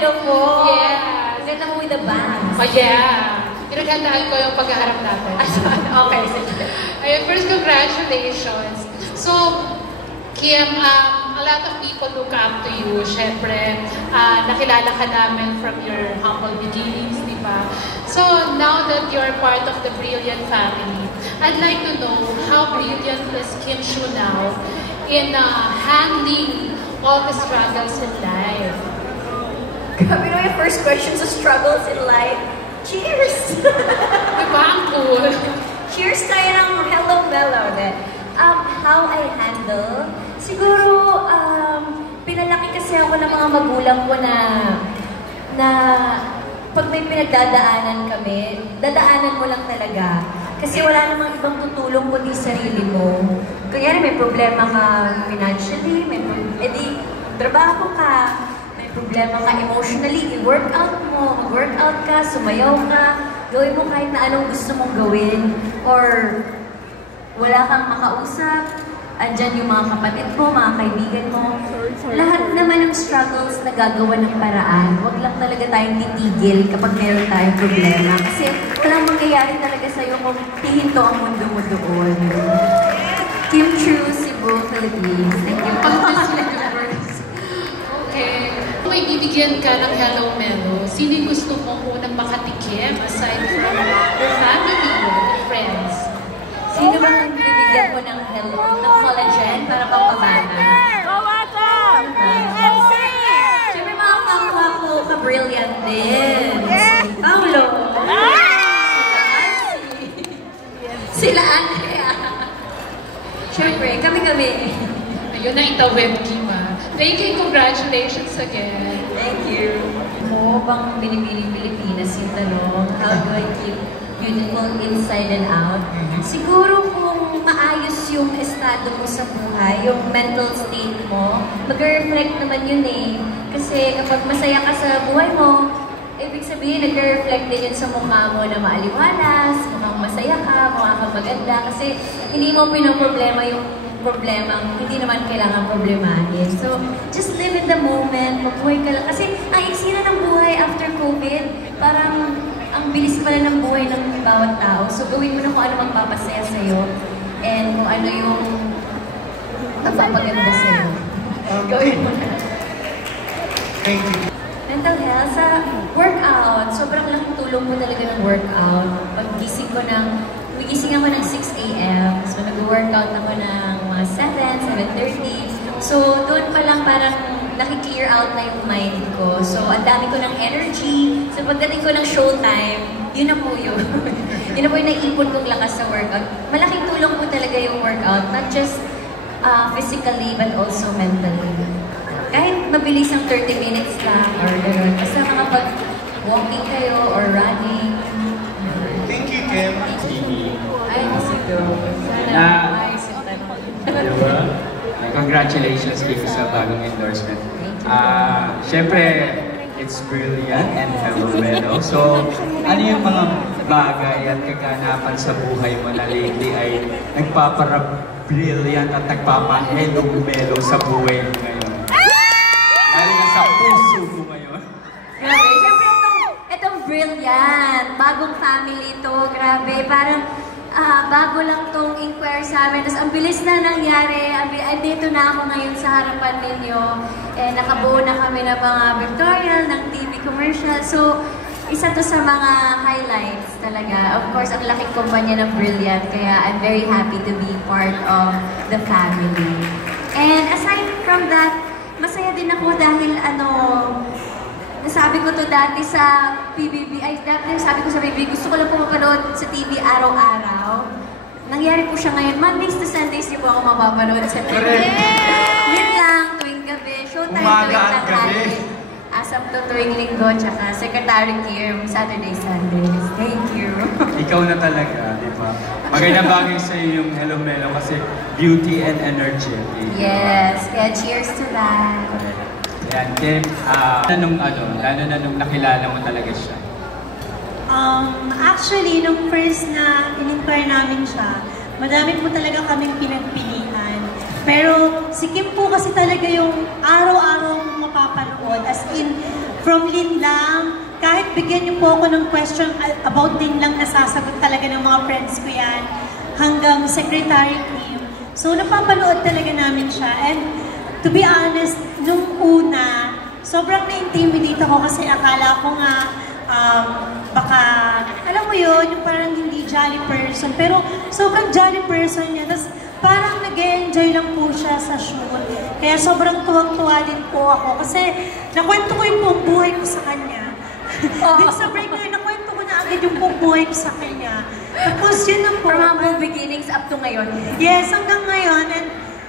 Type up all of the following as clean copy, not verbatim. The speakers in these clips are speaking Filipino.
hello po. Yes. Ganda mo with the bands. Oh, yeah. Pinaghandaan ko yung paghaharap natin. Okay. Ayun, first, congratulations. So, Kim, a lot of people look up to you. Siyempre, nakilala ka namin from your humble beginnings, di ba? So, now that you're part of the Brilliant family, I'd like to know how brilliant is Kim Chiu now in handling all the struggles in life. Grabe na yung first question sa struggles in life. Cheers! Diba ang cool? Cheers tayo ng Hello Mellow. How I handle? Siguro, pinalaki kasi ako ng mga magulang ko na pag may pinagdadaanan kami, dadaanan mo lang talaga. Kasi wala namang ibang tutulong kundi sarili mo. Kaya may problema ka financially, edi trabaho ka, may problema ka emotionally, i-workout mo, mag-workout ka, sumayaw ka, gawin mo kahit na anong gusto mong gawin, or wala kang makausap, andyan yung mga kapatid mo, mga kaibigan mo. Lahat naman ng struggles na gagawa ng paraan. Huwag lang talaga tayong titigil kapag meron tayong problema. Kasi walang mangyayari talaga sa'yo kung hihinto ang mundo mo doon. Kim Chiu, Cebu, Philippines. Thank you. Okay. Kung may bibigyan ka ng Hello Mellow, sino yung gusto mong unang makatikim aside from your family, your friends? Sino ba ang bibigyan ko ng hello, ng collagen para pampamana? MC! Siyempre mga kapwa ko, ka-brilliant din. Si Paulo. Sila Andrea. Siyempre, kami-kami. Ayun na itawid, Kim. Thank you, congratulations again. Thank you. Mo bang binibiling Pilipinas yung tanong, how do I keep beautiful inside and out? Siguro kung maayos yung estado mo sa buhay, yung mental state mo, mag-reflect naman yun eh. Kasi kapag masaya ka sa buhay mo, ibig sabihin, nag-reflect din yun sa mukha mo na maaliwalas, mukhang masaya ka, mukha kang maganda, kasi hindi mo pinoproblema yung problemang hindi naman kailangan problemahin. So, just live in the moment, magbuhay ka lang. Kasi ang eksena ng buhay after COVID, parang ang bilis pala ng buhay ng bawat tao. So, gawin mo na kung ano magpapasaya sa'yo and kung ano yung magpapaganda sa'yo. Gawin mo na. Thank you. Mental health, sa workout, sobrang laking tulong mo talaga ng workout. Pag-gising ko Nagising ako ng 6 a.m. So, nag-workout ako ng mga 7, 7:30. So, doon pa lang parang naki-clear out na yung mind ko. So, ang dami ko ng energy. So, pagdating ko ng showtime, yun na po yun. Yun na po yung naipon kong lakas sa workout. Malaking tulong po talaga yung workout. Not just physically, but also mentally. Kahit mabilis ang 30 minutes lang or gano'n. Basta makapag-walking kayo or running. Thank you, Kim. Ay, sige. Sana maayos yung tanong. Congratulations, Kim, sa bagong endorsement. Siyempre, it's brilliant and Hello Mellow. So, ano yung mga bagay at kaganapan sa buhay mo na lately ay nagpapara-brilliant at nagpapa-Hello Mellow sa buhay mo ngayon? Lalo na sa puso mo ngayon. Grabe, siyempre itong brilliant, bagong family to, grabe, parang bago lang tong inquire sa amin. Tapos ang bilis na nangyari, dito na ako ngayon sa harapan ninyo. Nakabuo na kami ng mga pictorial, ng TV commercial. So, isa to sa mga highlights talaga. Of course, ang laking kumpanya ng Brilliant, kaya I'm very happy to be part of the family. And aside from that, masaya din ako dahil nasabi ko to dati sa PBB, dati sabi ko sa PBB, gusto ko lang po mapanood sa TV araw-araw. Nangyari po siya ngayon, Mondays to Sundays niyo po ako mapapanood sa TV. Yun lang, tuwing gabi, showtime tuwing tanghali. Asap to tuwing linggo, tsaka Secretary Kim, Saturday, Sundays. Thank you. Ikaw na talaga, di ba? Magandang bagay sa'yo yung Hello Mellow kasi beauty and energy. Yes, kaya cheers to that. Yan, Kim, lalo na nung nakilala mo talaga siya. Actually, nung first na in-inquire namin siya, madami po talaga kaming pinagpilian. Pero si Kim po kasi talaga yung araw-araw mapapanood. As in, from Lin lang, kahit bigyan niyo po ako ng question about Lin lang, nasasagot talaga ng mga friends ko yan, hanggang Secretary Kim. So, napapanood talaga namin siya. And to be honest, nung una, sobrang na-intimidate ako kasi akala ko nga, baka, alam mo yun, yung parang hindi jolly person. Pero sobrang jolly person niya. Tapos parang nag-enjoy lang po siya sa shoot. Kaya sobrang tuwang-tuwa din po ako. Kasi nakwento ko yung buong buhay ko sa kanya. Din sa break na yun, nakwento ko na agad yung buong buhay ko sa kanya. Tapos yun na po. From humble beginnings up to ngayon. Yes, hanggang ngayon. And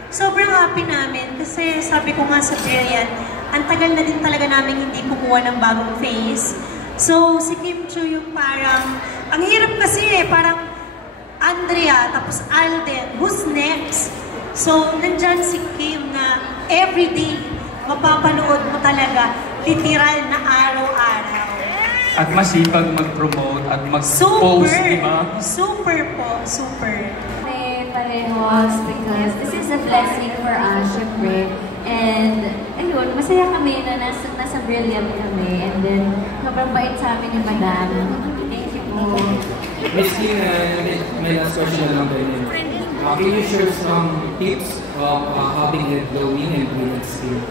sobrang happy namin. Kasi sabi ko nga sa Brilliant, ang tagal na din talaga namin hindi kumuha ng bagong face. So, si Kim Chiu yung parang, ang hirap kasi parang Andrea, tapos Alden, who's next? So, nandyan si Kim na everyday mapapanood mo talaga, literal na araw-araw. At masipag mag-promote at mag-post, di ba? Super po, super. May parehos because this is a blessing for us, syempre. And ayun, masaya kami na nasa Brilliant kami. And then, sobrang bait sa amin yung madam. Thank you po. Miss Kim, may last question lang po yun. Can you share some tips of having a glowing and brilliant skin?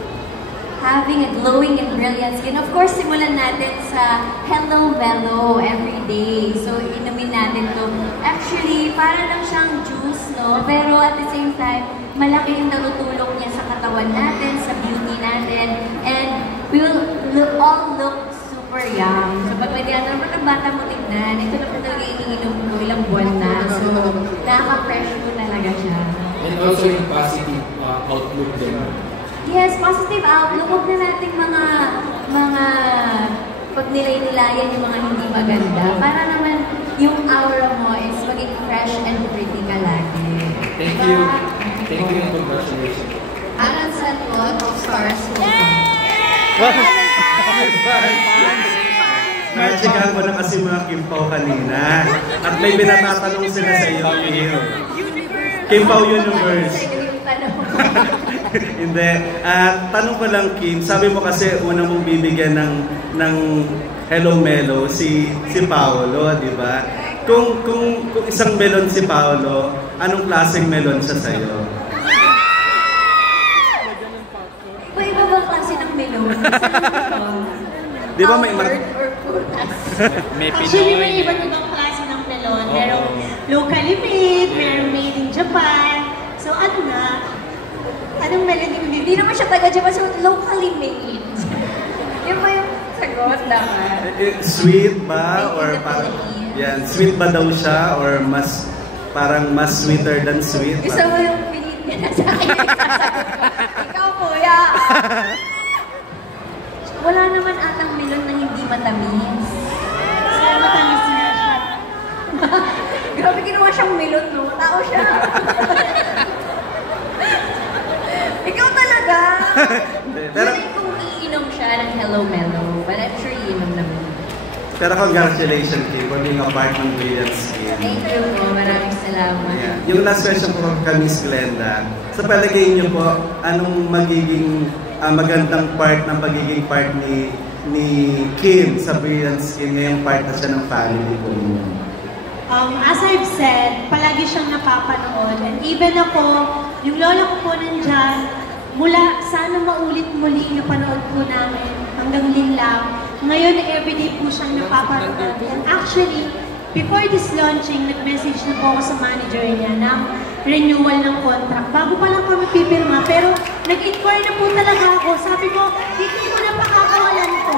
Having a glowing and brilliant skin. Of course, simulan natin sa Hello Mellow every day. So, inumin natin to. Actually, para lang siyang juice, no? Pero at the same time, malaki yung natutulong niya sa katawan natin, sa beauty natin. And we will all look super young. So, pag may naman ng bata mo tignan, ito na po talaga iniinom ko ilang buwan na. So, nakaka-fresh ko talaga siya. And also yung positive outlook din. Yes, positive outlook. Huwag na natin mga pag nilay-nilayan yung mga hindi maganda. Para naman yung aura mo is maging fresh and pretty ka lagi. Thank you. Thank you and congratulations. Aran sa lot of stars mo. Magical mo na kasi mga Kim Pao kanina. At may pinatatanong sila sa iyo, Kim. Kim Pao Universe. Hindi. Tanong ko lang, Kim. Sabi mo kasi una mong bibigyan ng Hello Melo si Paolo, di ba? Kung isang melon si Paolo, anong klaseng melon siya sa'yo? Iba ba klase ng melon? Di ba may or prutas? Actually, may iba't ibang klase ng melon. Merong locally made, merong made in Japan. So ano na? Anong melon yung Hindi naman siya taga-Japan, so locally made. Yun ba yung sagot naman? Sweet ba? Or Made in the Philippines. yan, sweet ba daw siya? Or parang mas sweeter than sweet? Gusto mo yung pinit na sa akin yung sasagot ko. Ikaw, kuya! Wala naman atang melon na hindi matamis. Saan matamis na siya? Grabe, ginawa siyang melon, no? Tao siya. Ikaw talaga! Pero, Yun kung iinom siya ng Hello Mellow, but I'm sure iinom naman. pero congratulations, Kim, for being a part ng Brilliant Skin. Thank you po. Maraming salamat. Yeah. Yung last question po kay Miss Glenda, sa palagay niyo po, anong magiging magandang part ng pagiging part ni Kim sa Brilliant Skin ngayong part na siya ng family po niyo? As I've said, palagi siyang napapanood. And even ako, yung lola ko po nandyan, mula sana maulit muli yung panood po namin hanggang linlang. Ngayon, everyday po siyang napapanood. And actually, before this launching, nag-message na po ako sa manager niya ng renewal ng contract. Bago pa lang kami pipirma, pero nag-inquire na po talaga ako. Sabi ko, hindi ko na pakakawalan ko.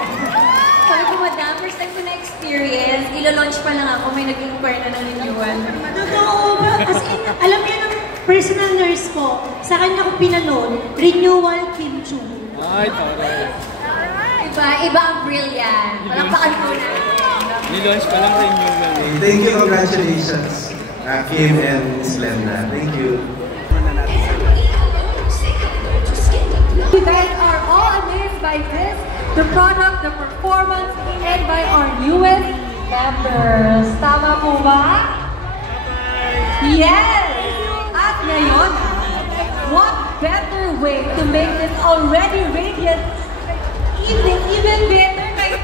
Sabi ko, madam, first time ko na-experience. Ilo-launch pa lang ako, may nag-inquire na ng renewal. Totoo ba? As in, alam niyo ng personal nurse ko, sa kanya ko pinanood, renewal Kim Chiu. Ay, tara. Iba ang brilliant. Palakpakan ko na. Nilaunch pa lang rin yung Thank you, congratulations, Kim and Miss Glenda. Thank you. You guys are all amazed by this, the product, the performance, and by our newest members. Tama po ba? Yes! At ngayon, what better way to make this already radiant evening